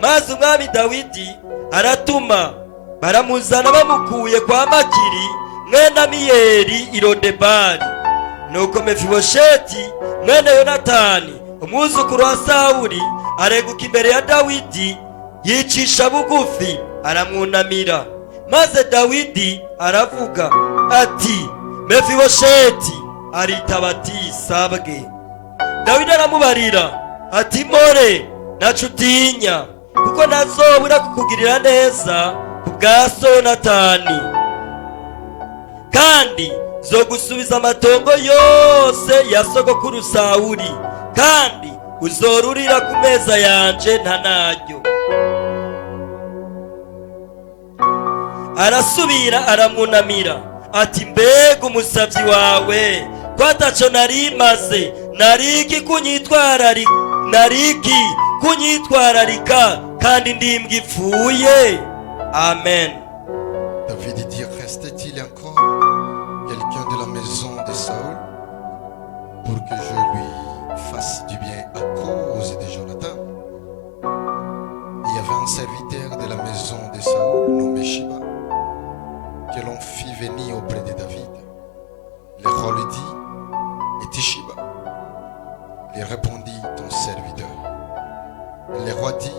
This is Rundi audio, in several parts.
maze umwami Dawidi aratuma baramuzana bamukuye kwa Makiri mwene Amiyeli i Lodebari. Nuko Mefibosheti mwene Yonatani umwuzukuru wa Sawuli areguka imbere ya Dawidi, yicisha bugufi aramwunamira. Maze Dawidi aravuga ati, Mefibosheti. Aritaba ati, sabwe. Dawidi aramubarira ati, more naco utinya, kuko ntazobura kukugirira neza kubwa so Yonatani, kandi zogusubiza amatongo yose ya sogokuru Sawuli, kandi uzorurira ku meza yanje nta naryo. Arasubira aramwunamira ati, mbega umusavyi wawe ko ataco narimaze, nariki kunyitwararika kandi ndimbwa ipfuye. Amen. David dit, restait-il encore quelqu'un de la maison de Saül pour que je lui fasse du bien à cause de Jonathan? Il y avait un serviteur de la maison de Saül nommé Shiba que l'on fit venir auprès de David. Le roi lui dit, et Shiba? Il répondit, ton serviteur. Le roi dit,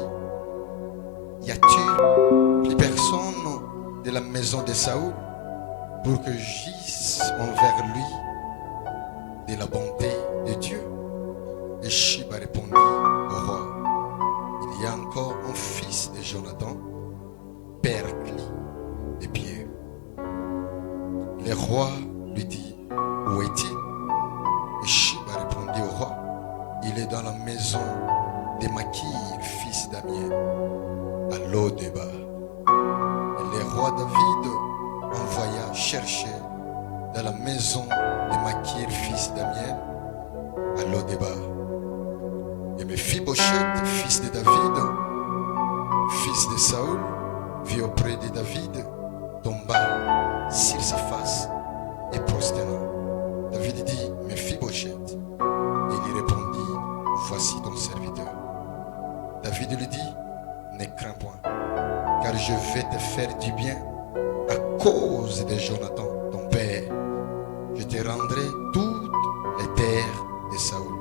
y a-t-il plus personne de la maison de Saül pour que j'agisse envers lui de la bonté de Dieu? Et Shiba répondit au roi, il y a encore un fils de Jonathan, Percli de Pierre. Le roi lui dit, où est-il? Et Shiba répondit au roi, il est dans la maison de Makir, fils d'Amiel, à Lodeba. Et le roi David envoya chercher dans la maison de Makir, fils d'Amiel, à Lodeba. Et Mephibosheth, fils de David, fils de Saül, vit auprès de David, tomba sur sa face et prosterna. David dit, Mephibosheth. Et il lui répondit, voici ton serviteur. David lui dit, ne crains point, car je vais te faire du bien à cause de Jonathan, ton père. Je te rendrai toutes les terres de Saül.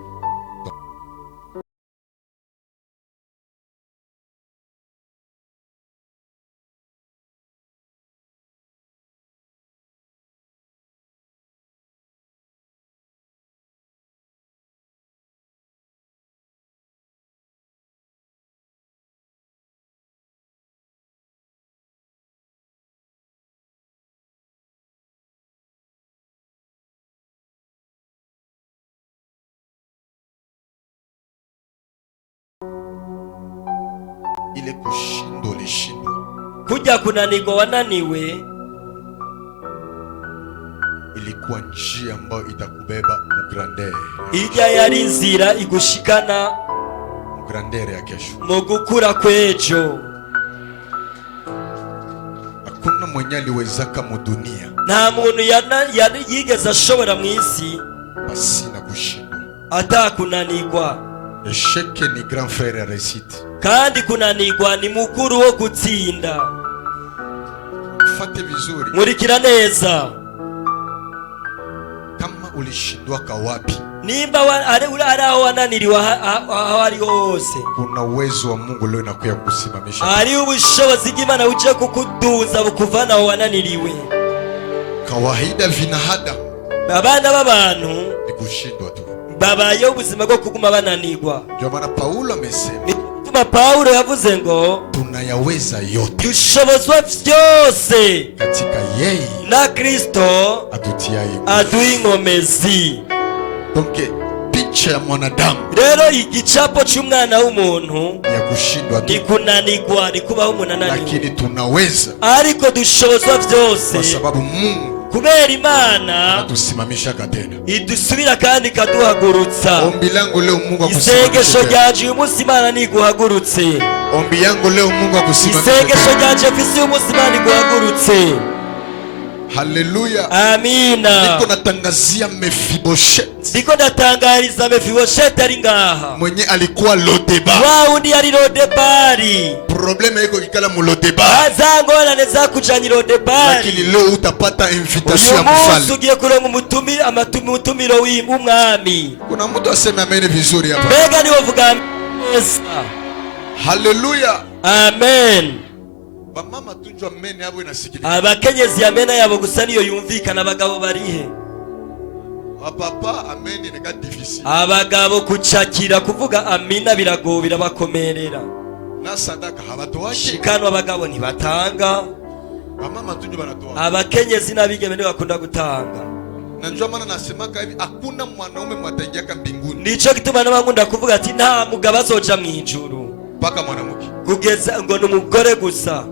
Ile kushindwa ulishindwa. Kuja kunanirwa wananiwe ilikuwa njia ambayo itakubeba mugrandere. ijya yari inzira igushikana mugrandere ya kesho, mu gukura kwejo. hakuna mwenye aliwezaka mu dunia nta muntu yari yigeze ashobora mu isi pasina kushindwa. atakunanirwa. Échec ni grand frère ya réussite. Kandi kunanirwa ni mukuru wo gutsinda. Fate vizuri. Murikira neza. Kama ulishindwa kawapi, nimba ari aho wananiriwe aho ari hose, kuna uwezo wa Mungu leo inakuya kusimamisha. Ari ubushobozi bw'Imana buje kukuduza bukuvana aho wananiriwe. Kawaida vinahada abana b'abantu ni kushindwa tu, babayeho ubuzima bwo kuguma bananirwa. Ndio maana Paulo amesema, Paulo yavuze ngo tunayaweza yote, dushobozwa vyose katika yeye na Kristo atutiaye aduha inkomezi. Donc picha ya mwanadamu rero igicapo cy'umwana w'umuntu ya kushindwa tu, ni kunanirwa, ni kubaho umunanirwa, lakini tunaweza ariko dushobozwa vyose kwa sababu Mungu kubera Imana atusimamisha tena. idusubira kandi kaduhagurutsa. Ombi langu leo Mungu akusimamishe. Isengesho ryaje uyu munsi Imana niguhagurutse. Ombi yangu leo Mungu akusimamishe. Isengesho ryaje fisi uyu munsi Imana iguhagurutse. Haleluya. Amina. Niko natangazia Mephibosheth. Ndiko ndatangariza Mephibosheth ari ngaha. Mwenye alikuwa Lodeba. Wa undi yari Lodebari. Probleme iko kikala mu Lodeba. Azangola neza kujanya Lodebari. Lakini leo utapata invitation ya mfalme. mfalme. Ugiye kuronga umutumiro w'umwami. Kuna mtu aseme amen vizuri hapa. Mbega ni wovuga Yesu. Haleluya. Amen. Bamama tunjwa amen yabo inasikilika. Abakenyezi amena yabo gusa niyo yumvikana abagabo barihe. Papa amen ni ka difficile. Abagabo kucakira kuvuga amina birago birabakomerera. Na sadaka habatoaje. Shikano abagabo ntibatanga. Bamama tunjwa banatoa. Abakenyezi nabigeme ni bakunda gutanga. Na njoo maana nasemaka hivi hakuna mwanaume mwataingia mbinguni. Nico gituma nabangunda kuvuga ati nta mugabo azoja mu ijuru. Paka mwanamke. Kugeza ngo numugore gusa.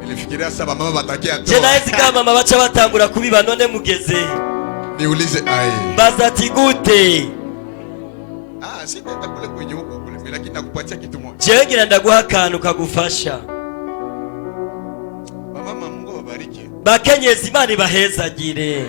Nilifikiria sasa mama batakia toa. Jena hizi kama mama bacha batangura kubiba none mugeze. Niulize aye. Bazati gute. Sitaenda kule kwenye huko kule lakini nakupatia kitu moja. Jewe ngira ndaguha akantu kagufasha. Mama Mungu wabariki. Bakenyezi Imana ibahezagire.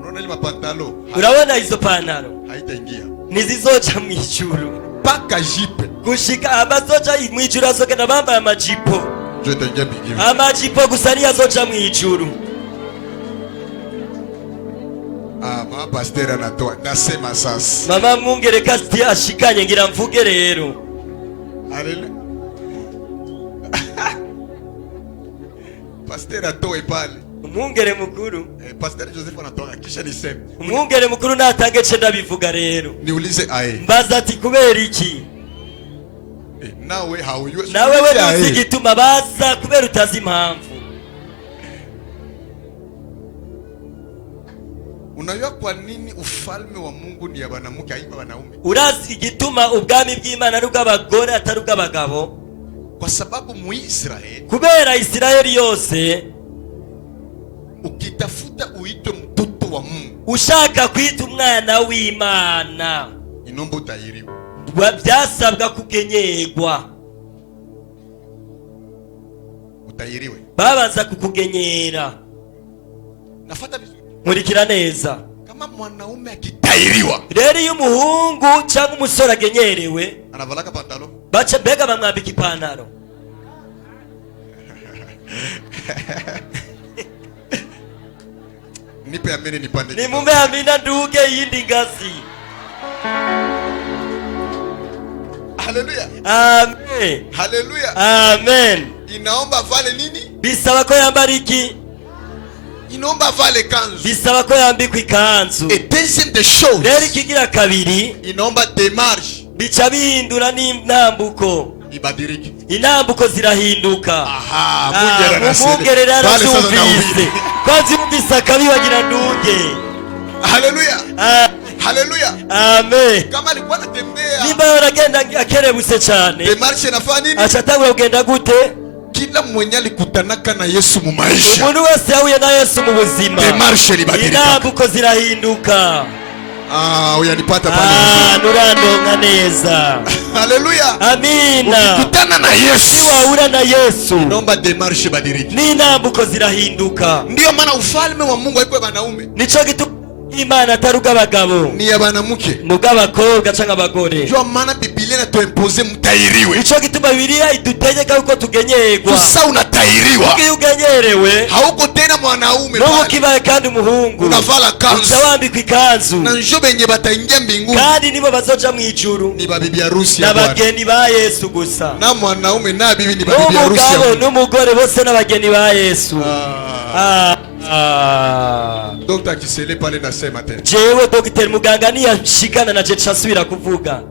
Unaona ile mapantalo? Urabona izo pantalo? Haitaingia. Nizizoca mu ijuru. Paka jipe. Gushika abazoca mu ijuru azogenda bambaye amajipo. Je itaingia mbinguni. Amajipo gusa niyo azoca mu ijuru. Mama pastor anatoa. Nasema sasa. Mama Mwungere kasi ashikanye ngira mvuge rero. Haleluya. Pastor atoe pale. Umwungere mukuru. Pastor Joseph anatoa kisha niseme. Umwungere mukuru natange ce ndabivuga rero. Niulize aye. Mbaza ati kubera iki? Nawe hauywe. Nawe we uzi gituma baza kubera utazi impamvu. Unajua kwa nini ufalme wa Mungu ni ya wanawake haiba wanaume? Urazi igituma ubwami bw'Imana ari ubw'abagore atari ubw'abagabo? Kwa sababu Muisraeli, kubera Israeli yose, ukitafuta uitwe mtoto wa Mungu, ushaka kwita umwana w'Imana, inombo utahiriwa. Byasabwa kugenyegwa. Utahiriwe. Babanza kukugenyera. Nafuata vizuri. Nkurikira neza. Kama mwanaume akitahiriwa, rero iyo umuhungu cyangwa umusore agenyerewe, anavalaka pantalo, baca mbega bamwambika ipantaro. Nipe amene nipande. Ni mume amina nduge yindi ngazi. Haleluya. Amen. Haleluya. Amen. Inaomba vale nini? Bisaba ko yambara iki? Inaomba vale kanzu. Bisaba ko yambikwa ikanzu. Et deuxième des choses, rero ikigira kabiri, inaomba démarche. Bica bihindura n'intambuko. Ibadiriki. Intambuko zirahinduka. Aha, Mwungere arasema. Mwungere aravyumvise. Kwanza yumvise akabibagira nduge. Haleluya. Haleluya. Amen. Kama alikuwa anatembea, nimba yaragenda akerebuse cyane, démarche inafanya nini? achatangura kugenda gute? Kila mwenye alikutanaka na Yesu mu maisha, umuntu wese yahuye na Yesu mu buzima, démarche libadilika, intambuko zirahinduka. Uyanipata pale. Nurandonga neza. Haleluya. Amina. Ukikutana na Yesu, niwahura na Yesu, naomba démarche badilike. N'intambuko zirahinduka. Ndio maana ufalme wa Mungu haiko wanaume. Nico gituma Imana atari ubw'abagabo, ni y'abanamuke, n'ubw'abakobwa canke abagore. Ndio maana Biblia inatuimpose mtahiriwe. Nico gituma Biblia idutegeka uko tugenyegwa. Sasa unatahiriwa, iyo ugenyerewe hauko tena mwanaume pale, pale, kibaye kandi umuhungu, unavala kanzu, utawambikwa ikanzu, na njo benye bataingia mbinguni kandi nibo bazoja mu ijuru, ni babibi harusi ya Bwana, n'abageni ba Yesu gusa. Na mwanaume na bibi ni babibi harusi ya Bwana, n'umugore bose n'abageni ba Yesu. Dr. Kisele pale nasema tena, jewe Dr. Muganga niyashikana na je chasubira kuvuga.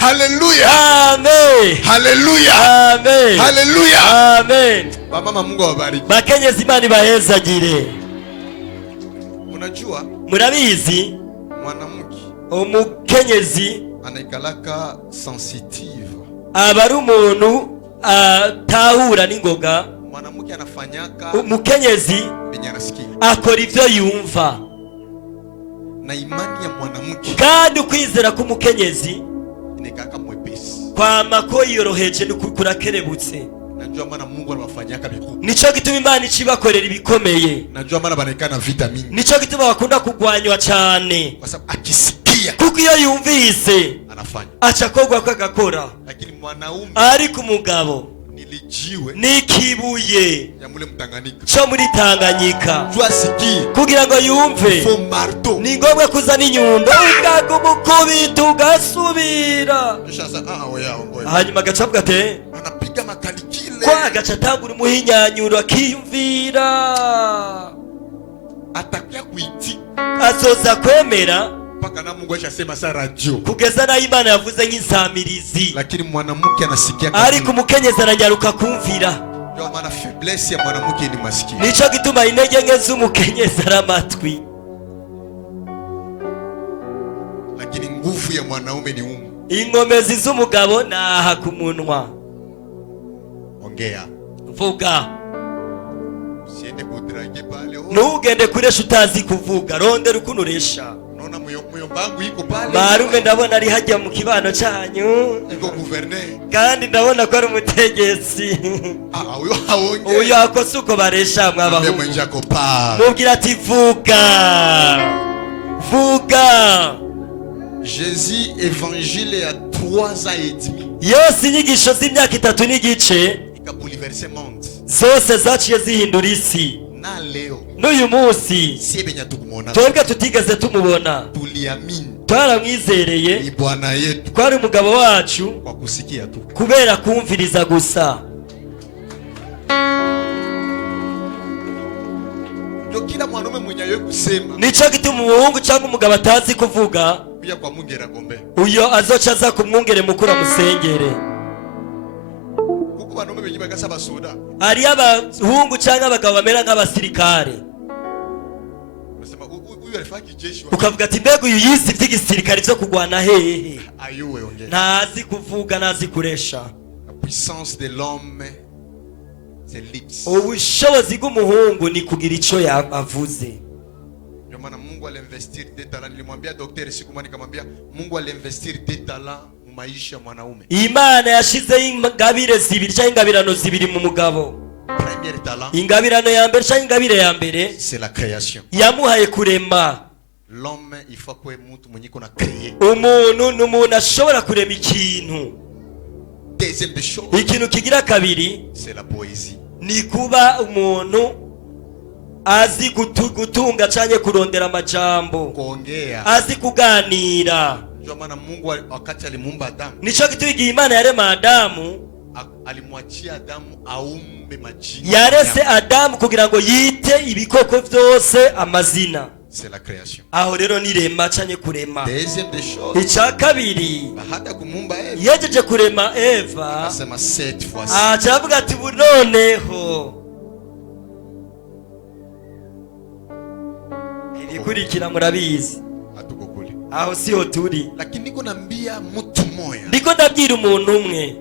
Haleluya. Amen. Haleluya. Amen. Haleluya. Amen. Mama Mungu awabariki. Bakenyezi Imana ibahezagire. Unajua, murabizi mwanamke umukenyezi anaikalaka sensitive, abari umuntu atahura n'ingoga. Mwanamke anafanyaka, umukenyezi benye anasikia, akora ivyo yumva, na imani ya mwanamke kandi ukwizera k'umukenyezi inekaka mwepesi, kwama ko yoroheje kurakerebutse, na Najua maana Mungu anawafanyaka vikubwa. nico gituma Imana icibakorera ibikomeye. Najua maana banekana vita mingi. Nico gituma bakunda kugwanywa cyane. Kwa sababu akisikia Kuko iyo yumvise anafanya. aca kogwa ko agakora. Lakini mwanaume Ariko umugabo nilijiwe n'ikibuye ya mule Mtanganyika. cyo muri Tanganyika. Jua sikie. Kugira ngo yumve Fo marto. ni ngombwa kuzana inyundo ukagumukubita ugasubira. Sasa oya ongoya. Hanyuma agacavuga ate Anapiga makalikile. kwa agaca atangura umuhinyanyuro akiyumvira. Atakia kuiti. Azoza kwemera Paka na Mungu ashasema sa radio. kugeza nayo Imana yavuze nk'insamirizi. Lakini mwanamke anasikia Ariko umukenyezi aranyaruka kumvira. ndio maana faiblesse ya mwanamke ni masikio. Nico gituma intege nke z'umukenyezi ari amatwi. Lakini nguvu ya mwanaume ni umu. Inkomezi z'umugabo naha ku munwa. Ongea. Vuga. Usiende kudrage pale. Ntugende kuresha utazi kuvuga. Rondera ukunuresha. Naona muyomba wangu iko pale. Marume ndabona ari hajya mu kibano cyanyu. Iko gouverneur. Kandi ndabona ko ari umutegetsi. Uyo haongea. Uyo akoze uko baresha mwabahungu. Mbe mwenjako pa. Mubwira ati vuga. Vuga. Jésus évangile ya 3 ans et demi. Yose inyigisho z'imyaka 3 n'igice Ika bouleverser monde. zose zaciye zihindura isi. Na leo. N'uyu munsi Si benya tukumona. twebwe tutigeze tumubona. Tuliamini. Twaramwizereye. Ni Bwana yetu. Twari umugabo wacu Kwa kusikia tu. kubera kumviriza gusa. Ndio kila mwanaume mwenye yeye kusema. Nico gituma umuhungu cyangwa umugabo atazi kuvuga Pia kwa Mungera gombe. uyo azoca aza kumwungere mukuru amusengere. Kuko wanaume wenye bagasa basoda. Ari abahungu cyangwa abagabo bamera nk'abasirikare. Unasema huyu alifaki jeshi. Ukavuga ati mbega uyu yize iby'igisirikare byo kugwana hehe. Ayuwe ongea. Ntazi kuvuga, ntazi kuresha. La puissance de l'homme c'est lips. Ubushobozi bw'umuhungu ni kugira icyo yavuze. Ndio maana Mungu alinvestir des talents. Nilimwambia daktari siku moja nikamwambia Mungu alinvestir des talents mu maisha mwanaume. Imana yashizeho ingabire zibiri cyangwa ingabirano zibiri mu mugabo. Premier talent, Ingabirano ya mbere cyangwa ingabire ya mbere c'est la création. yamuhaye kurema. L'homme il faut que mtu mwenye kuna créer. Umuntu n'umuntu ashobora kurema ikintu. Deuxième des choses, Ikintu kigira kabiri c'est la poésie. ni kuba umuntu azi gutunga cyangwa kurondera amajambo, Kuongea. azi kuganira. Ndio maana Mungu wakati alimuumba Adamu, Nico gituma igihe Imana yarema Adamu alimwachia Adamu aumbe majina. yarese Adamu kugira ngo yite ibikoko byose amazina. C'est la création. Aho rero nirema cyangwa kurema. Deuxième des choses, Icya kabiri baada kumuumba Eva, yejeje kurema Eva anasema cette fois-ci acavuga ati bunoneho ibikurikira murabizi. hatuko kule. Aho siho turi. Lakini niko naambia mtu mmoja, Ndiko ndabwira umuntu umwe.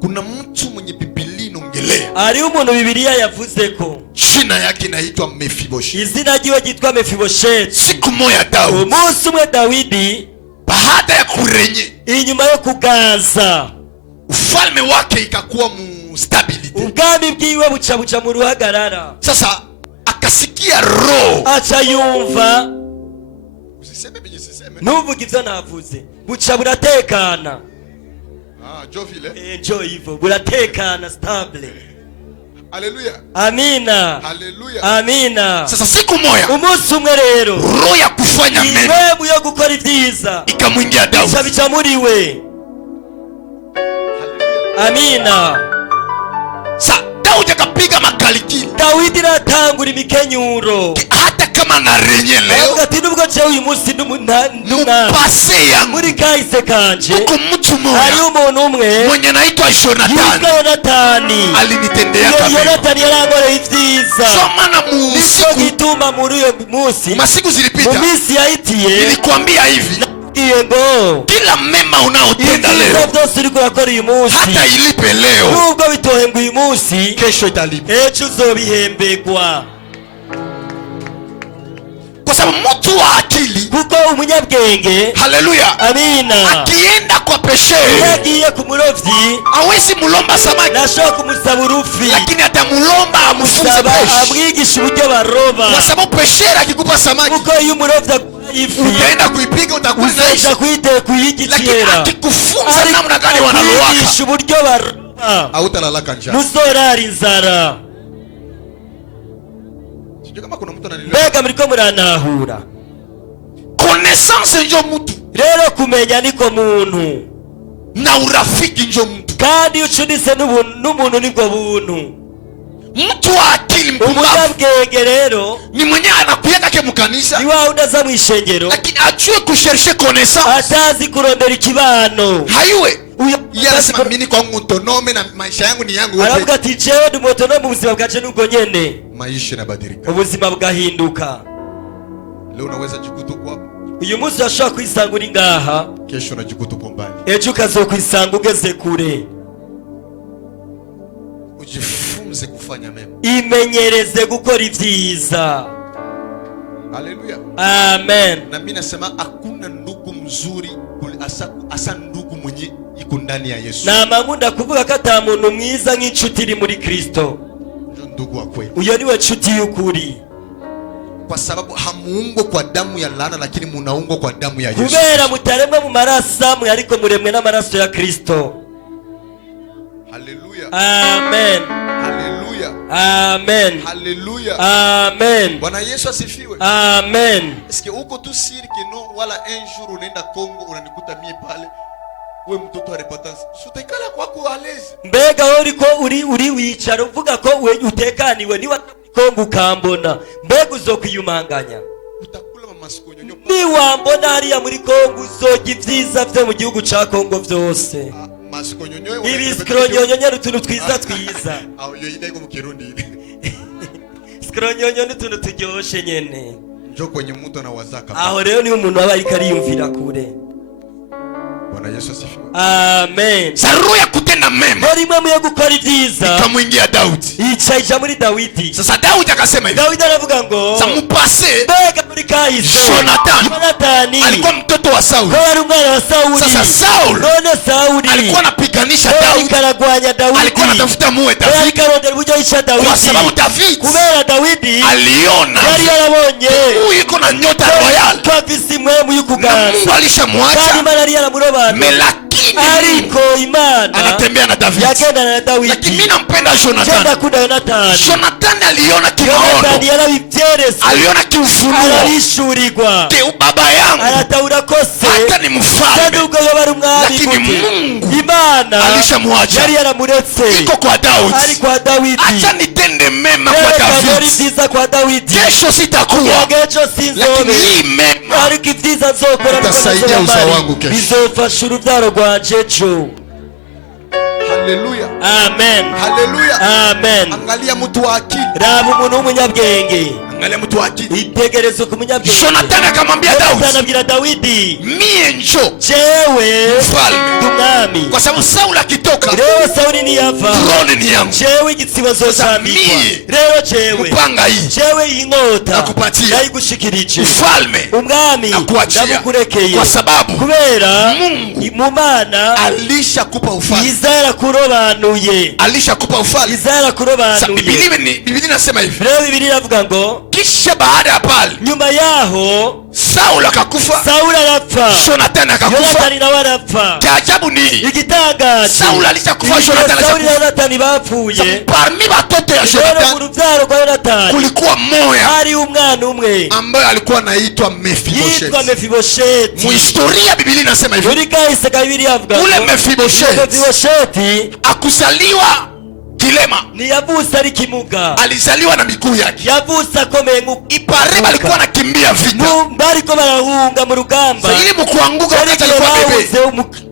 kuna mtu mwenye Biblia inaongelea, Ari umuntu Bibiliya yavuze ko jina yake inaitwa Mefiboshethi. izina ryiwe ryitwa Mefibosheti. Siku moja Daudi, Umunsi umwe Dawidi baada ya kurenye, inyuma yo kuganza ufalme wake ikakuwa mu stability. ubwami bwiwe buca mu ruhagarara. Sasa akasikia roho, Aca yumva, usiseme benye siseme, ntuvuge ibyo navuze, buca buratekana. jo vile. Enjoy hivyo, buratekana stable. Haleluya, Amina, haleluya. amina. Sasa siku moja Umunsi umwe rero roho ya kufanya mema impemu yo gukora ibyiza ikamwingia Daudi. bica bica muri we. Amina. Sa Daudi akapiga makalikili, Dawidi natangura imikenyuro, hata kama narenye leo aravuga ati nubwo jewe uyu munsi n'umwami mupase yangu, muri kahise kanje uko mtu hari mmoja umuntu umwe mwenye naitwa yitwa Jonathan Yonatani. alinitendea kabisa. Yonatani yarankoreye ibyiza. Somana Nico musiku gituma muri uyo munsi masiku mu zilipita minsi yahitiye nilikwambia hivi, nabwiye ngo kila mema unaotenda ibyiza leo byose uriko urakora uyu munsi hata ilipe leo, nubwo bitohembwa uyu munsi kesho italipa. ejo uzobihembegwa. kwa sababu mtu wa akili, kuko umunyabwenge, haleluya, amina, akienda kwa peshe, yagiye ku murovyi hawezi mulomba samaki, nashobora kumusaba urufi, lakini atamulomba amufunze peshe, amwigisha uburyo baroba, kwa sababu peshe akikupa samaki, kuko iyo umurovyi ifi utaenda kuipiga, utakuwa uzaja kuyiteka kuyigitera, lakini akikufunza namna gani wanalowaka, amwigisha uburyo baroba, hautalala njaa, muzorara inzara. sijui kama kuna mtu ananielewa. Mbega muriko muranahura? Connaissance njo mtu, rero kumenya niko muntu, na urafiki njo mtu, kandi ucudise n'umuntu nibwo buntu. mtu wa akili mpumbavu Umunyabwenge rero ni mwenye anakuyaka ke mukanisa, ni wawe udaza mu ishengero lakini ajue kushershe connaissance, atazi kurondera ikibano. haiwe yanasema mimi kwa autonome na maisha yangu ni yangu aravuga wote, ati jewe ndi umutonome mu buzima bwaje nubwo nyene, maisha yanabadilika. ubuzima bwahinduka. Leo unaweza jikuta uko hapa, uyu munsi urashobora kwisanga uri ngaha, kesho unajikuta uko mbali. ejo ukazokwisanga ugeze kure. Ujifunze kufanya mema. Imenyereze gukora ibyiza. Haleluya. Amen. Na mimi nasema hakuna ndugu mzuri asa ndugu mwenye iko ndani ya Yesu. Nama nkunda kuvuga ko ata muntu mwiza nk'inshuti iri muri Kristo. Ndio ndugu wa kweli. Uyo niwe nshuti y'ukuri. Kwa sababu hamuungwa kwa damu ya laana, lakini munaungwa kwa damu ya Yesu. Kubera mutaremwe mu maraso amwe ariko muremwe n'amaraso ya Kristo. Haleluya. Amen. Haleluya. Amen. Haleluya. Amen. Bwana Yesu asifiwe. Amen. Eske uko tu siri kino wala un jour unaenda Kongo unanikuta mie pale, we mtoto wa repentance, sutekala kwako alezi. Mbega wowe uriko uri wicara uvuga ko we utekaniwe, niba Kongo ukambona, mbega uzokwiyumanganya? Utakula mama sikonyonyo. Niwambona hariya muri Kongo uzojya ivyiza vyo mu gihugu ca Kongo vyose. Masikonyonyo Ibisikonyonyo n'utuntu twiza twiza. Aho yo yidego mu Kirundi. Sikonyonyo n'utuntu turyoshe nyene. Njo kwenye mtu anawazaka. Aho rero ni umuntu aba ariko ariyumvira kure. Bwana Yesu asifiwe. Amen. Saru ya kutenda mema. Bari mwe muye gukora ibyiza. Ikamwingia Daudi. Yicaye muri Dawidi. Sasa Daudi akasema hivi. Dawidi aravuga ngo samupase mbega muri kahise Jonathan alikuwa mtoto wa Sauli. Ko yari umwana wa Sauli. Sasa Sauli alikuwa anapiganisha Daudi. Karagwanya Dawidi. Alikuwa anatafuta muue Daudi. Alikarondera uburyo yica Dawidi. Kwa sababu David kubera Dawidi aliona yari yarabonye huyu iko na nyota royal. Kwa visi mwe yukuganza. Mungu alishamwacha. Kandi Imana yari yaramurobana. Lakini ariko Imana anatembea na David. Yagenda na Dawidi. Lakini mimi nampenda Jonathan. Jonathan aliona kimaono. Aliona kiufunuo. Alishurirwa. Baba yangu arataura kose hata ni mfalme, lakini Mungu Imana alishamwacha. yari yaramuretse. Iko kwa Daudi. Ari kwa Dawidi. Acha nitende mema kwa David. Kesho sitakuwa. Lakini hii mema ariko ivyiza nzokora itasaidia uzao wangu kesho. Bizofasha uruvyaro rwanje ejo. Haleluya. Amen. Haleluya. Amen. Angalia mtu wa akili. Raba umuntu w'umunyabwenge. Angalia mtu wa akili. Itegerezo ku munyabwenge. Jonathan akamwambia Daudi. Anabwira Dawidi. Mie njo. Jewe mfalme. Dumami. Kwa sababu Sauli akitoka. Leo Sauli ni yava. Throne ni yangu. Jewe igitsibo zosambikwa. Leo jewe. Mpanga hii. Jewe inkota. Nakupatia. Nayigushikirije. Mfalme. Umwami. Nakuachia. Kwa sababu. Kubera. Mungu. Mumana. Alishakupa ufalme. Izara kurobanuye. Alishakupa ufalme. Izara kurobanuye. Biblia inasema hivi. Leo Biblia inavuga ngo kisha baada ya pale nyuma yaho Sauli akakufa. Sauli arapfa. Jonathan akakufa. Jonathan nawe arapfa. Ajabu ni igitangaje. Sauli alishakufa, Jonathan Sauli na Jonathan bapfuye. Parmi watoto ya Jonathan mu rubyaro rwa Jonathan kulikuwa mmoja hari umwana umwe ambaye alikuwa anaitwa Mephibosheth. Muhistoria Biblia inasema hivi. Muri kahise ka Biblia avuga ule Mephibosheth akusaliwa kilema. Ni yavusa ari kimuga. Alizaliwa na miguu yake. Yavusa akomeye ipare balikuwa anakimbia vita. Bariko barahunga mu rugamba. Sasa ile mkuanguka wakati alikuwa bebe.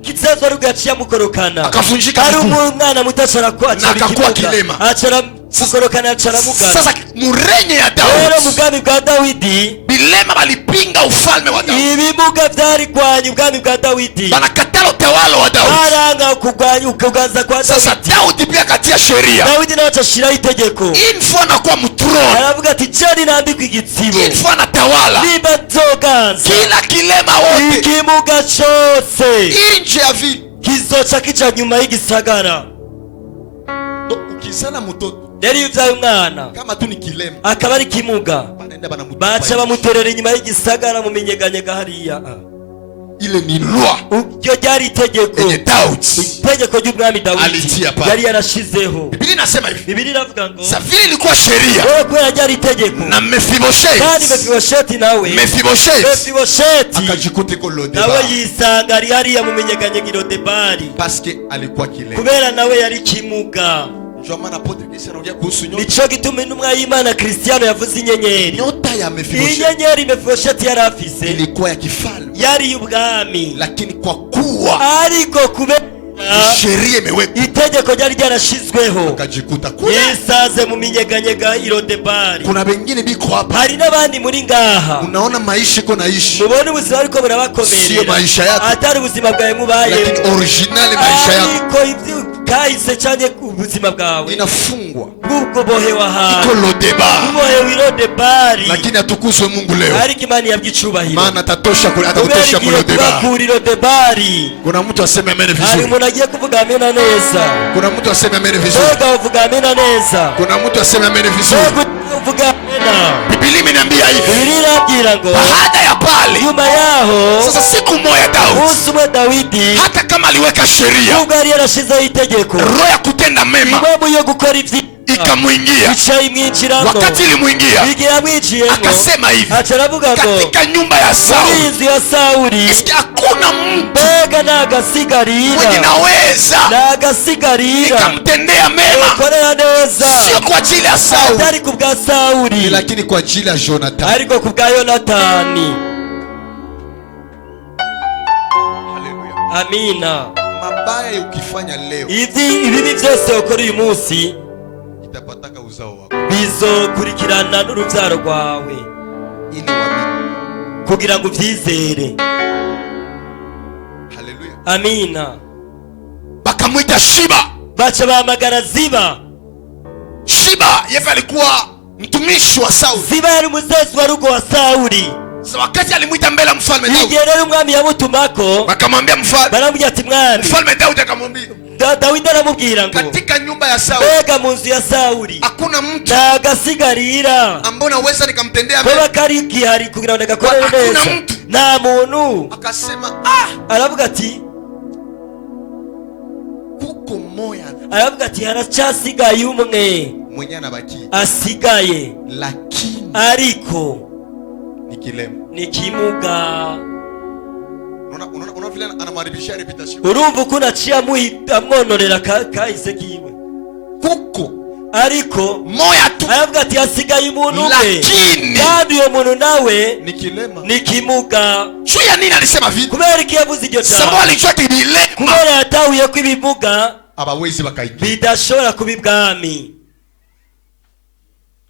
Kizazo ari gaciya mukorokana. Akavunjika miguu. Ari umwana mutashara kwa na akakuwa kilema. Achara mukorokana achara mugana. Sasa murenye ya Daudi. Rero mugami bwa Dawidi. Bilema balipinga ufalme wa Daudi. Ibimuga vyari kwanya ubwami bwa Dawidi. Banakatala utawala wa Daudi. Baranga kugwanya ukuganza kwa Sasa Dawidi. Daudi pia akatia sheria. Dawidi nawe acashiraho itegeko, Une fois anakuwa mtroni, aravuga ati jani nambikwa igitsibo, une fois anatawala, nimba nzoganza kila kilema wote ikimuga cose nje ya vile. kizoca kija nyuma y'igisagara. Ukizana mtoto Rero iyo uvyaye umwana kama tu ni kilema, akaba ari kimuga, banaenda banamutupa baca nje. bamuterera inyuma y'igisagara mu minyeganyega hariya. Ile ni loi Iryo ryari itegeko, yenye Daudi itegeko ry'umwami Dawidi alitia pale. yari yarashizeho. Biblia inasema hivi, Bibiri iravuga ngo sa vile ilikuwa sheria wewe kubera ryari itegeko, na kandi Mephibosheth, Mefibosheti nawe Mefibosheti akajikuta iko nawe Lodeba yisanga ari hariya mu minyeganyega Lodebari, parce que alikuwa kilema. kubera nawe yari kimuga. Ndio maana Apotre Kristo anaongea kuhusu nyota. Nico gituma intumwa y'Imana Kristiano yavuze inyenyeri. Nyota ya Mephibosheth Inyenyeri Mefibosheti yari afise ilikuwa ya kifalme, yari y'ubwami, lakini kwa kuwa ariko kubera sheria imewekwa itegeko ryari ryarashizweho akajikuta kule. yisaze mu minyeganyega Lodebari. Kuna wengine biko hapa, Hari n'abandi muri ngaha unaona maisha iko naishi, mubona ubuzima ariko sio burabakomerera, maisha yako, atari ubuzima bwawe mubaye, lakini original maisha yako ariko ivyo kahise canke ubuzima bwawe inafungwa, bw'ubwo bohewe ahantu, iko Lodeba, ubohewe i Lodebari. lakini atukuzwe Mungu leo, Ariko Imana yabw'icubahiro, maana atatosha kule, kubera atatosha igiye kule Lodeba. kubakura i Lodebari. Kuna mtu aseme amene Hari vizuri, umuntu agiye kuvuga amena neza, kuna mtu aseme amene vizuri, mbega uvuga amena neza, kuna mtu aseme amene vizuri. mbega uvuga amena. Biblia imeniambia hivi, Biblia irabwira ngo baada ya pale nyuma yaho sasa, siku moja Daudi umunsi umwe Dawidi hata kama aliweka sheria, nubwo yari yarashizeho itegeko, roho ya kutenda mema impamvu yo gukora ivyiza ikamwingia. icaye imwinjiramo, Wakati ilimwingia igihe yamwinjiyemo akasema hivi, aca aravuga ngo katika nyumba ya muri Sauli inzu ya Sawuli iski hakuna mtu mbega mwenye nagasigarira, naweza nagasigarira nikamtendea mema, ukorera neza, sio kwa ajili ya Sauli, atari ku bwa Sawuli lakini kwa ajili ya Jonathan. ariko ku bwa Yonatani. Haleluya. Amina. Mabaya ukifanya leo Ibibi byose ukora uyu munsi itapataka uzao wako, bizokurikirana n'urubyaro rwawe, ili waamini. kugira ngo uvyizere. Haleluya. Amina. Bakamwita Shiba. Baca bahamagara Ziba. Shiba yeye alikuwa mtumishi wa Sauli. Ziba yari umuzazi wa rugo wa Sawuli. Sasa wakati alimwita mbele ya mfalme Daudi, igihe rero umwami yamutumako bakamwambia mfalme, baramubwira ati mwami, mfalme Daudi akamwambia, Dawidi aramubwira ngo katika nyumba ya Sauli mbega mu nzu ya Sawuli hakuna mtu ntagasigarira ambaye naweza nikamtendea kuba mema. kari gihari kugira ngo ndagakorere Hakuna neza, mtu. nta muntu. Akasema Aravuga ati kuko moya aravuga ati haracyasigaye umwe mwenye anabaki, asigaye, lakini ariko ni kilema. ni kimuga. Unaona vile anamharibishia reputation. Urumva ukuntu aciye amwonorera kahise kiwe, Kuko ariko moya tu, aravuga ati hasigaye umuntu umwe, lakini kandi uyo muntu nawe ni kilema. ni kimuga. Juu ya nini alisema vile? Kubera iki yavuze iryo Sababu jambo? alijua kilema Kubera yatahuye ko ibimuga abawezi bakaingia. bidashobora kuba ibwami.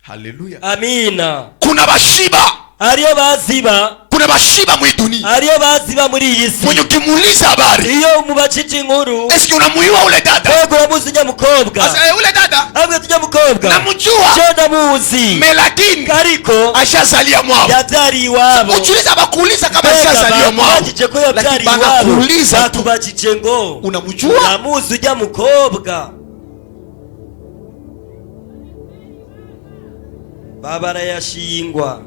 Haleluya. Amina. Kuna bashiba, Ariyo baziba, kuna bashiba mwi dunia, ariyo baziba muri iyi si. mwenye ukimuuliza habari, Iyo umubajije inkuru, eski unamuiwa ule dada? mbega uramuzi ujya mukobwa? Asa ule dada Ahubwo tujya mukobwa namujua, je ndamuzi, melakini ariko ashazalia mwao. yabyariye iwabo. Uchuliza bakuuliza kama Mbega ashazalia mwao, bakubajije ko yabyariye lakini iwabo, banakuuliza tu, bakubajije ngo unamujua? uramuzi ujya mukobwa? Baba yashingwa,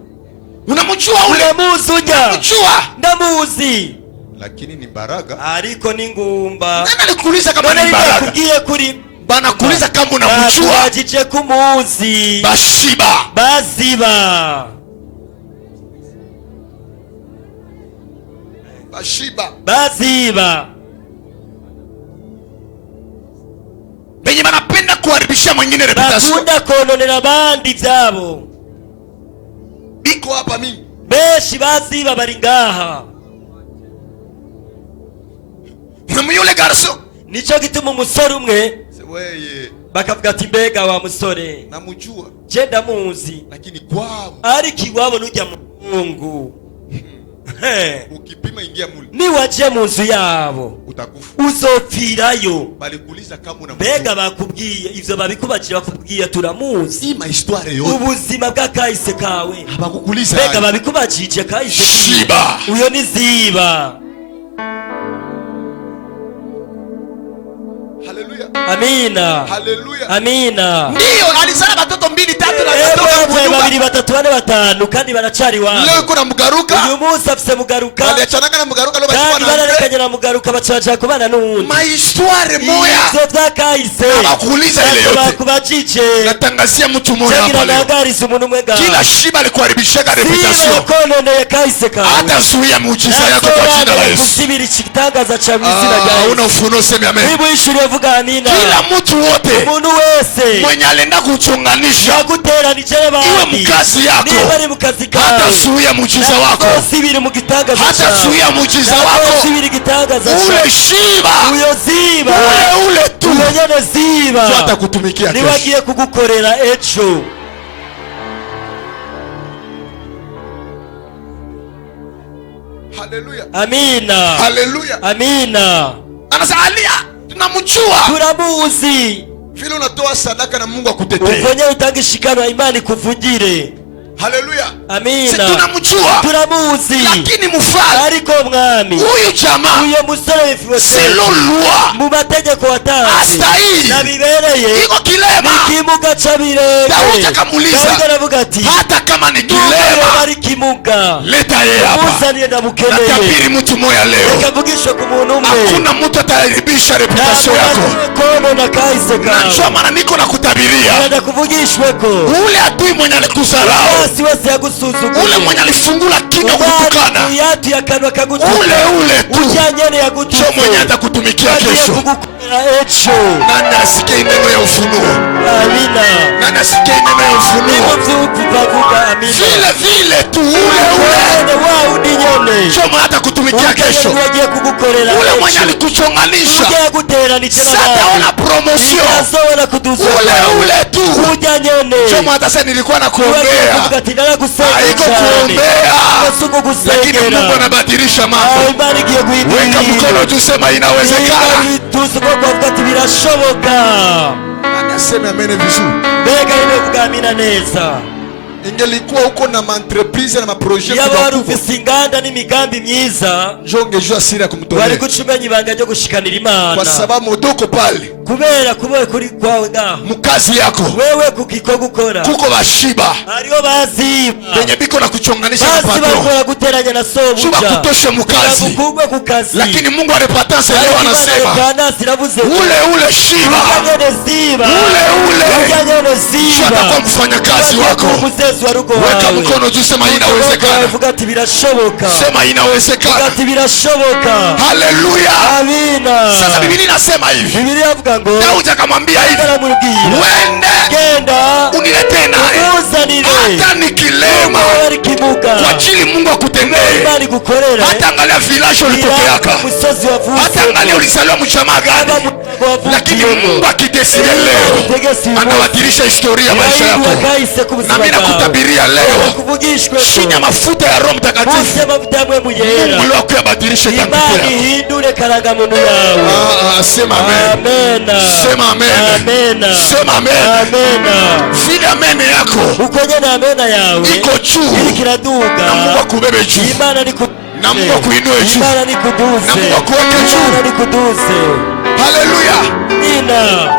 Unamujua ule? uramuzi ujya? Unamujua? Ndamuzi, Lakini ni baraga. ariko ni ngumba. Nani alikuuliza kama None ni baraga? nakubwiye kuri Banakuuliza kama unamujua? bakubajije ko umuzi. Bashiba. Baziba, Bashiba. baziba, Benye banapenda kuharibishia mwingine reputation. bakunda kononera abandi ibyabo. Biko hapa mimi. Benshi baziba bari ngaha. Unamujua ule garso? Nico gituma umusore umwe Weye, bakavuga ati mbega wa musore, namujua. je ndamuzi, Lakini kwao ariko iwabo n'ujya muhungu ukipima ingia mule niwaje mu nzu yabo utakufa. uzopfirayo. Balikuuliza kama una mbega bakubwiye ivyo babikubaje bakubwiye turamuzi hii mahistoire yote ubuzima bw'akahise kawe habakukuuliza mbega babikubajije kahise Shiba. uyo ni Ziba. Haleluya. Amina. Haleluya. Amina. Ndio alizaa watoto 2 3 na watoto 2 3 4 5 kandi baracari wao. Leo kuna mugaruka. Uyu munsi afise mugaruka. Aliachananga na mugaruka leo bashibana. Kandi bararekanye na mugaruka bacaca kubana n'uwundi. Ma histoire moya. Ivyo vyakahise. Abakuuliza ile yote. Bakubajije. Natangazia mtu mmoja hapa leo. Kila Shiba alikuharibishaga reputation. Hata zuia muujiza yako kwa jina la Yesu. Ikitangaza cha mizina gani? Una ufunuo sema amen. Bibu ishuri yavuga amina. Kila mtu wote. Umuntu wese. Mwenye alenda kuchunganisha. Yaguteranije n'abandi. Iwe mkazi yako. Niba mu kazi kawe. Hata zuia muujiza wako. Sibiri mu gitangaza. Hata zuia muujiza wako. Sibiri gitangaza. Ule Shiba. Uyo Ziba. Ule tu. Uyo nyene Ziba. Hata kutumikia kesho. Nibagiye kugukorera ejo. Haleluya. Amina. Haleluya. Amina. Anasalia tunamjua. Turamuzi. Vile unatoa sadaka na Mungu akutetee. Ufonye utanga ishikano imani kuvugire. Haleluya. Amina. Tunamjua. Turamuzi. Lakini mfalme ariko mwami. Huyu jamaa. Uyo musore Mefiboshethi. Selon loi. Mu mategeko watanze. Astahili. Na bibereye. Iko kilema. Ikimuga cha birere. Daudi akamuuliza. Daudi anavuga ati. Hata kama ni kilema. Bari kimuga. Leta yeye hapa. Musa niye ndamukeneye. Natabiri mtu moya leo. Nikavugishwa ku muntu umwe. Hakuna mtu ataharibisha reputation yako. Kono na kaise kawe. Najua maana niko nakutabiria. Nenda kuvugishweko. Ule adui mwenye alikudharau. Siwezi yagusuzugura. Ule mwenye alifungula kinywa kutukana. Yatu yakanwa kagutuka. Ule tu. Ujanyene yagutuka. Sio mwenye atakutumikia kesho. Nani asikie neno ya ufunuo? Amina. Nani asikie neno ya ufunuo? Vile vile tu ule wao ni nyone. Sio mwenye atakutumikia kesho. Ule mwenye alikuchonganisha. Sasa una promotion. Ule tu. Sio mwenye atasema nilikuwa nakuombea. Haiko kuombea. Lakini Mungu anabadilisha mambo. Weka mkono juu, sema inawezekana. Anasema amen vizuri. Bega imevuga amina neza. Ingelikuwa uko na entreprise na maprojet kubwa ufise inganda n'imigambi myiza, jonge jua siri ya kumtolea. Wari gucumenya ibanga ryo gushikanira Imana. Kwa sababu udoko pale. Kubera kuri kwawe ngaho. Mukazi yako. Wewe kukiko gukora. Kuko bashiba. Hariho baziba. Benye biko na kuchonganisha na patron. Basi guteranya na sobuja. Chuba kutosha mukazi. Kugwe kukazi. Lakini Mungu alipatansa leo anasema. Ule shiba. Ule. Shua atakuwa mfanya kazi wako. Weka mkono juu, sema inawezekana. Sema inawezekana. Haleluya. Amina. Sasa Biblia inasema hivi. Biblia yavuga ngo Daudi akamwambia hivi. Wende. Genda. Unilete naye. Hata nikilema. Kwa ajili Mungu akutendee. Hata angalia village ulitokeaka. Hata angalia ulizaliwa mjamaa gani. Lakini Mungu akideside leo anabadilisha historia ya maisha yako. Na mimi nakutabiria leo chini ya mafuta ya Roho Mtakatifu Mungu leo akubadilisha tabia yako. Sema amen. Sema amen. Sema amen. Vile amen yako iko juu na Mungu akubebe juu. Na Mungu akuinue juu. Na Mungu akuweke juu. Haleluya.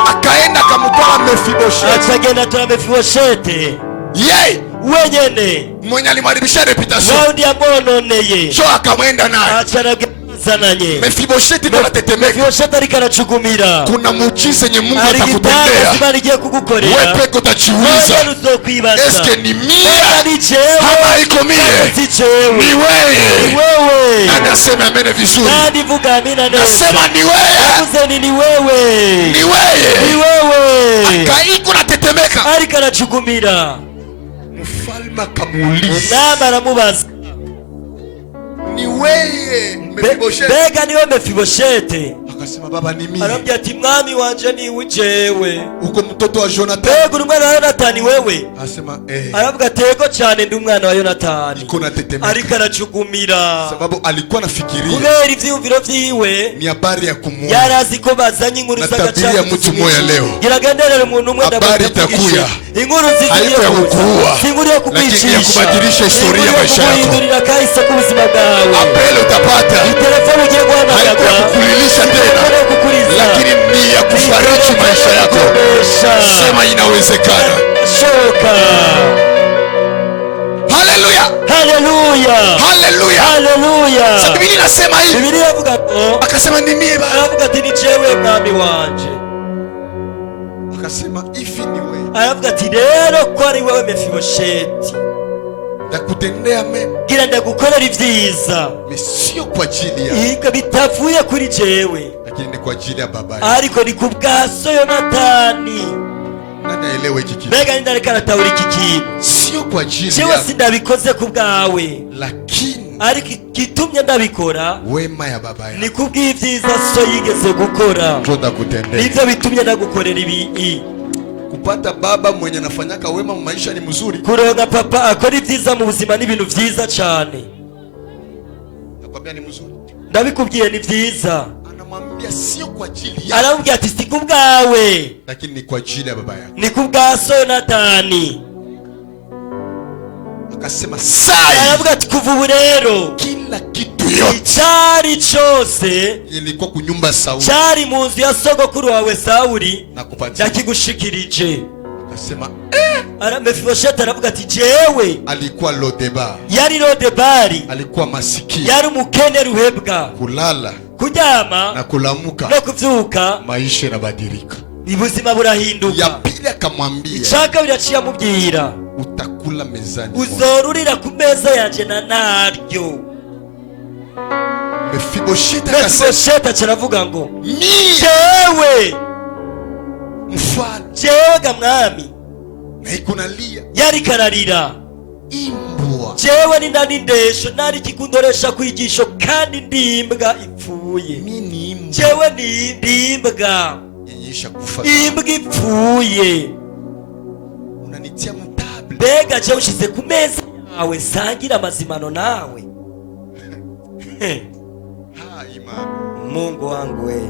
Akaenda akamtoa Mefiboshethi. Akagenda toa Mefiboshethi. Yeye wenyene mwenye alimharibisha reputation. Wao ndiye amononeye. So akamwenda naye. Zananye. Mefiboshethi ndo anatetemeka. Mefiboshethi alikachugumira. Kuna muujiza yenye Mungu atakutendea. Wewe peke utajiuliza. Eske ni mie? Ama iko mie? Ni wewe. Anasema amen vizuri. Nasema ni wewe. Ni wewe. Ni wewe. Akaiko natetemeka. Alikachugumira. Mfalme akamuuliza. Naba aramubaza. Ni wewe Mefiboshethi? Bega niwe Mefiboshethi. Akasema baba ni mimi. arambwira ati mwami wanje ni jewe. Uko mtoto wa Jonathan? Mbega uri umwana wa Yonatani wewe? Asema aravuga ati yego cyane ndi umwana wa Yonatani. Iko natetemeka. ariko aracugumira Sababu alikuwa anafikiria kubera ivyumviro vyiwe ni habari ya kumuona. yarazi ko bazanye inkuru Natabiria mtu moya leo. Giragenderere umuntu umwe Habari itakuya. Inkuru zigiye ya kukuua. Singuri yo kukwicisha. Lakini ya kubadilisha historia ya maisha yako. Kuhindurira kahise k'ubuzima bwawe. Apele utapata. Telefoni ugiye guhamagara. Haikukulilisha tena. Lakini ni ya kufariki maisha yako. Sema inawezekana. Shoka. Haleluya. Haleluya. Haleluya. Haleluya. Sasa Biblia inasema hivi. Biblia yavuga akasema ni mimi baba. Aravuga ati ni jewe mwami wanje. Akasema ifi ni wewe. Aravuga ati rero ko ari wewe Mefibosheti. Ndakutendea mema. Gira ndagukorera ivyiza. Sio kwa ajili ya. Ika bitavuye kuri jewe. Lakini ni kwa ajili ya baba yako. Ariko ni kubwaso Yonatani. Nani aelewe hiki kitu? Mbega nindareka natawura iki kintu. Sio kwa ajili jewe yako. sindabikoze kubwawe. Lakini ariko gitumye ndabikora wema ya baba yako. Ni kubw'ivyiza so yigeze gukora. Ndakutendea. Nivyo bitumye ndagukorera ibi. Kupata baba mwenye anafanyaka wema mu maisha ni mzuri. Kuronka papa akora ivyiza mu buzima ni ibintu vyiza cyane. Nakwambia ni mzuri. Ndabikubwiye ni vyiza. Anamwambia sio kwa ajili yako. Aramubwira ati si kubwawe. Lakini ni kwa ajili ya baba yako. Ni kubwa so Yonatani. Akasema sai. Aravuga ati kuva ubu rero kila kitu yote cyari cyose ilikuwa kunyumba Sauli. Cyari mu nzu ya sogokuru wawe Sauli. Nakupatia. Yakigushikirije. Akasema Mefibosheti aravuga ati jewe alikuwa Lodebar. Yari Lodebari. Alikuwa masikini. Yari umukene ruhebwa. Kulala. Kuryama na kulamuka. No kuvyuka. Maisha yanabadilika. Ubuzima burahinduka. Ya pili akamwambia. Ichaka biraciye amubwira. Utakula mezani. Uzorurira ku meza yanje na naryo. Mefibosheti akaravuga ngo jewe mfalme. Jewe ga mwami. Na ikunalia. Yari kararira. Imbwa. Jewe ni nani ndesho nari kikundoresha kwigisho kandi ndimbwa ipfuye. Mimi imbwa. Jewe ni ndimbwa. Yenyesha kufa. Imbwa ipfuye. Unanitia mtable. Bega je ushize ku meza yawe sangira amazimano nawe. Mungu wangu we.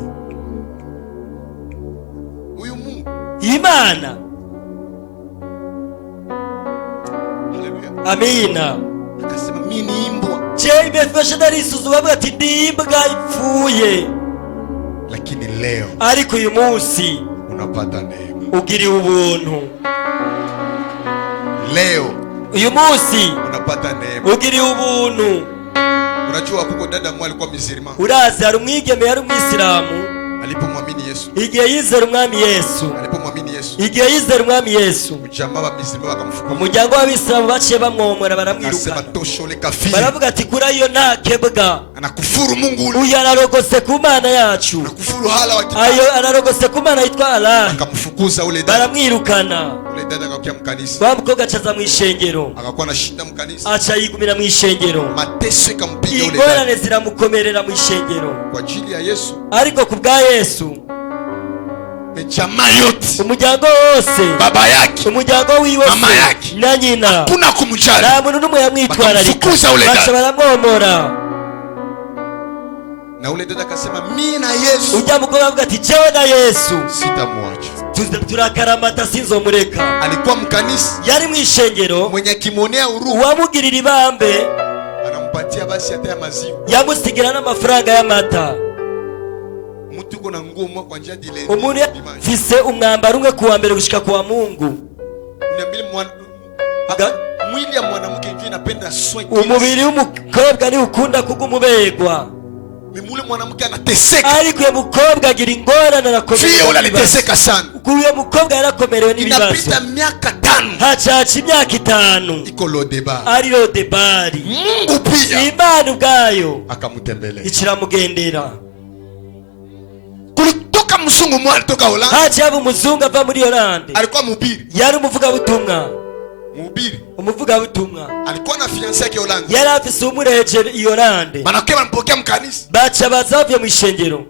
Huyu Mungu. Imana. Haleluya. Amina. Akasema mimi ni imbwa. Je Mefibosheti arisuzuma avuga ati ndimbwa ipfuye. Lakini leo. Ariko uyu munsi unapata neema. Ugiriwe ubuntu. Leo. Uyu munsi unapata neema. Ugiriwe ubuntu. Unajua kuko dada mmoja alikuwa mzirima. Urazi hari umwigeme yari umwisilamu. Alipomwamini Yesu. Igihe yizera umwami Yesu. Alipomwamini Yesu. Igihe yizera umwami Yesu. Mjamaa wa mzirima wakamfukuza. Umuryango w'abisilamu baciye bamwomora baramwiruka. Akasema tosho le kafiri. Baravuga ati kura iyo nta kebwa. Anakufuru Mungu ule. Uyu ararogose ku Mana yacu. Anakufuru hala wa kitabu. Ayo ararogose ku Mana yitwa Allah. Akamfukuza ule dada. Baramwirukana. Ule dada akakia mkanisa. Wa mukobwa acaza mu ishengero. Akakuwa anashinda mkanisa. Aca yigumira mu ishengero. Mateso ikampiga ule dada. Ingorane ziramukomerera mu ishengero. Kwa ajili ya Yesu. Ariko ku bwa Yesu. Jamaa yote. Umuryango wose. Baba yake. Umuryango wiwe. Mama yake. Na nyina. Hakuna kumjali. Na muntu numwe yamwitwararika. Bakamfukuza ule dada. Baca baramwomora. Na ule dada akasema mimi na Yesu. Ujya mukobwa avuga ati jewe na Yesu sitamwacha. Turakaramata sinzomureka. Alikuwa mkanisa. Yari mu ishengero. Mwenye kimonea huruma. Uwamugirira ibambe. Anampatia basi hata ya maziwa. Yamusigira n'amafaranga y'amata. Mtu uko na nguo mwa kwa njia dile. Umuntu fise umwambaro umwe kuwa mbere gushika kwa Mungu. Niambie mwili ya mwanamke ndio inapenda soin. Umubiri w'umukobwa ni ukunda kugumubegwa. Mimule mwanamke anateseka. Ariko uyo mukobwa agira ingorane na komera. Fie ule aliteseka sana. Uyo mukobwa yarakomerewe n'ibibazo. Inapita miaka 5. Hacaca imyaka 5. Iko Lodebar. Ari Lodebari. Mungu pia. Imana ubwayo akamutembelea. Ikiramugendera. Kulitoka mzungu mmoja alitoka Holland. Haje aba umuzungu ava muri Holland. Alikuwa mhubiri. Yari umuvuga butumwa. Mhubiri. Umuvuga butumwa. Alikuwa na fiancé yake Holland. Yari afise umureje i Holland. Manake wanampokea mkanisa. Baca bazavye mu ishengero.